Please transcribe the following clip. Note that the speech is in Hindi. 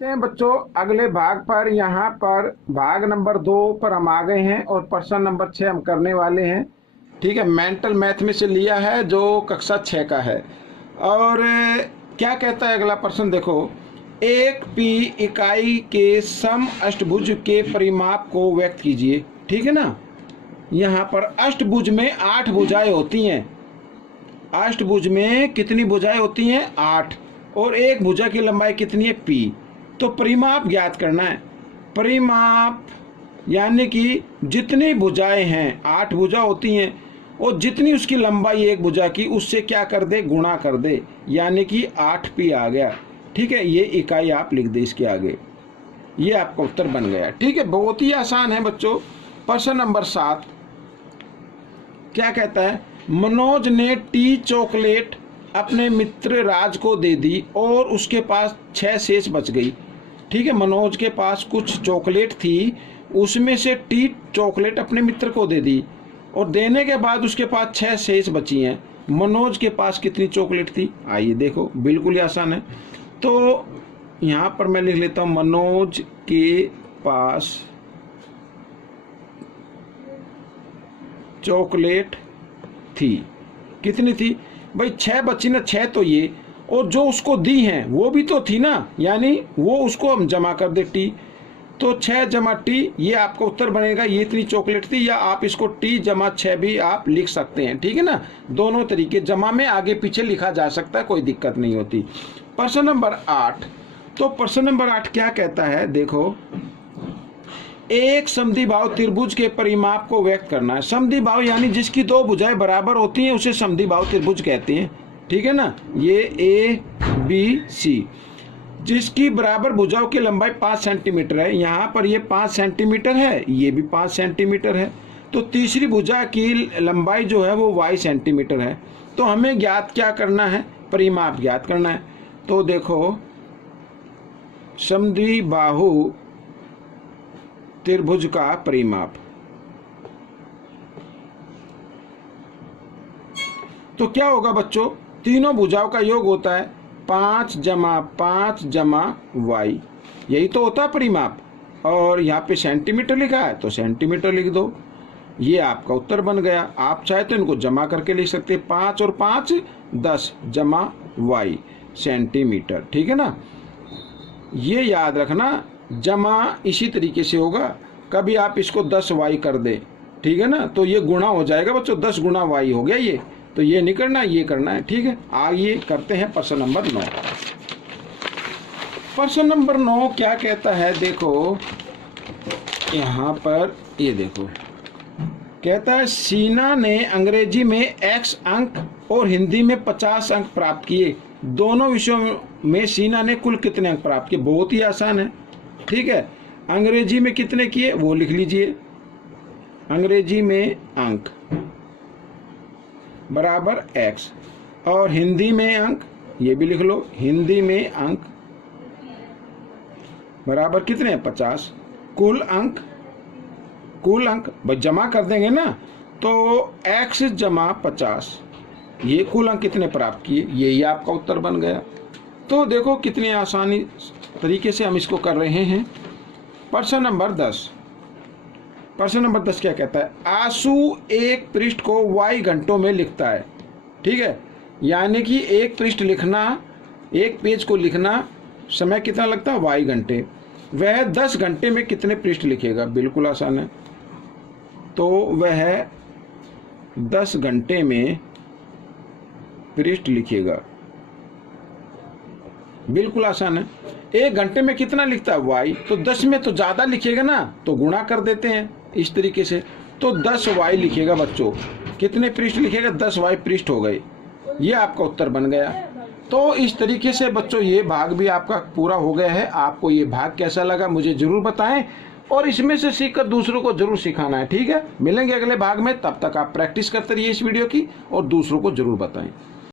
हैं बच्चों अगले भाग पर। यहाँ पर भाग नंबर 2 पर हम आ गए हैं और प्रश्न नंबर 6 हम करने वाले हैं। ठीक है, मेंटल मैथ में से लिया है जो कक्षा 6 का है। और क्या कहता है अगला प्रश्न, देखो। एक पी इकाई के सम अष्टभुज के परिमाप को व्यक्त कीजिए। ठीक है ना। यहाँ पर अष्टभुज में 8 भुजाएं होती हैं। अष्टभुज में कितनी भुजाएं होती हैं? 8। और एक भुजा की लंबाई कितनी है? पी। तो परिमाप ज्ञात करना है। परिमाप यानी कि जितनी भुजाएं हैं, 8 भुजा होती हैं, और जितनी उसकी लंबाई एक भुजा की, उससे क्या कर दे? गुणा कर दे, यानी कि 8p आ गया। ठीक है, ये इकाई आप लिख दे इसके आगे। ये आपका उत्तर बन गया। ठीक है, बहुत ही आसान है बच्चों। प्रश्न नंबर 7 क्या कहता है? मनोज ने टी चॉकलेट अपने मित्र राज को दे दी और उसके पास 6 शेष बच गई। ठीक है, मनोज के पास कुछ चॉकलेट थी, उसमें से टी चॉकलेट अपने मित्र को दे दी और देने के बाद उसके पास 6 शेष बची हैं। मनोज के पास कितनी चॉकलेट थी? आइए देखो, बिल्कुल ही आसान है। तो यहाँ पर मैं लिख लेता हूँ, मनोज के पास चॉकलेट थी। कितनी थी भाई? 6 बची ना। 6 तो ये, और जो उसको दी हैं वो भी तो थी ना, यानी वो उसको हम जमा कर दे टी। तो 6 जमा टी, ये आपका उत्तर बनेगा। ये इतनी चॉकलेट थी, या आप इसको टी जमा 6 भी आप लिख सकते हैं। ठीक है ना, दोनों तरीके, जमा में आगे पीछे लिखा जा सकता है, कोई दिक्कत नहीं होती। प्रश्न नंबर 8। तो प्रश्न नंबर 8 क्या कहता है? देखो, एक समद्विबाहु त्रिभुज के परिमाप को व्यक्त करना है। समद्विबाहु यानी जिसकी 2 भुजाएं बराबर होती हैं उसे समद्विबाहु त्रिभुज कहते हैं। ठीक है ना, ये ABC, जिसकी बराबर भुजाओं की लंबाई 5 सेंटीमीटर है। यहाँ पर ये 5 सेंटीमीटर है, ये भी 5 सेंटीमीटर है। तो तीसरी भुजा की लंबाई जो है वो y सेंटीमीटर है। तो हमें ज्ञात क्या करना है? परिमाप ज्ञात करना है। तो देखो, समद्विबाहु त्रिभुज का परिमाप, तो क्या होगा बच्चों? तीनों भुजाओं का योग होता है 5 जमा 5 जमा y, यही तो होता है परिमाप। और यहाँ पे सेंटीमीटर लिखा है तो सेंटीमीटर लिख दो। ये आपका उत्तर बन गया। आप चाहे तो इनको जमा करके लिख सकते हैं। 5 और 5 10 जमा y सेंटीमीटर। ठीक है ना, ये याद रखना। जमा इसी तरीके से होगा, कभी आप इसको 10y कर दे, ठीक है ना, तो ये गुणा हो जाएगा बच्चों, 10 गुणा y हो गया ये। तो ये नहीं करना, ये करना है। ठीक है, आइए करते हैं प्रश्न नंबर 9। प्रश्न नंबर 9 क्या कहता है? देखो यहाँ पर ये देखो, कहता है सीना ने अंग्रेजी में x अंक और हिंदी में 50 अंक प्राप्त किए। दोनों विषयों में सीना ने कुल कितने अंक प्राप्त किए? बहुत ही आसान है। ठीक है, अंग्रेजी में कितने किए वो लिख लीजिए। अंग्रेजी में अंक बराबर x, और हिंदी में अंक, ये भी लिख लो, हिंदी में अंक बराबर कितने? 50। कुल अंक भाई जमा कर देंगे ना, तो x जमा 50, ये कुल अंक कितने प्राप्त किए, यही आपका उत्तर बन गया। तो देखो कितनी आसानी तरीके से हम इसको कर रहे हैं। प्रश्न नंबर 10। प्रश्न नंबर 10 क्या कहता है? आशु एक पृष्ठ को y घंटों में लिखता है। ठीक है, यानी कि एक पृष्ठ लिखना, एक पेज को लिखना समय कितना लगता है? y घंटे। वह 10 घंटे में कितने पृष्ठ लिखेगा? बिल्कुल आसान है। तो वह 10 घंटे में पृष्ठ लिखेगा, बिल्कुल आसान है। 1 घंटे में कितना लिखता है? y। तो 10 में तो ज़्यादा लिखेगा ना, तो गुणा कर देते हैं इस तरीके से। तो 10y लिखेगा बच्चों। कितने पृष्ठ लिखेगा? 10y पृष्ठ हो गए। ये आपका उत्तर बन गया। तो इस तरीके से बच्चों ये भाग भी आपका पूरा हो गया है। आपको ये भाग कैसा लगा मुझे ज़रूर बताएं, और इसमें से सीखकर दूसरों को जरूर सिखाना है। ठीक है, मिलेंगे अगले भाग में। तब तक आप प्रैक्टिस करते रहिए इस वीडियो की और दूसरों को जरूर बताएं।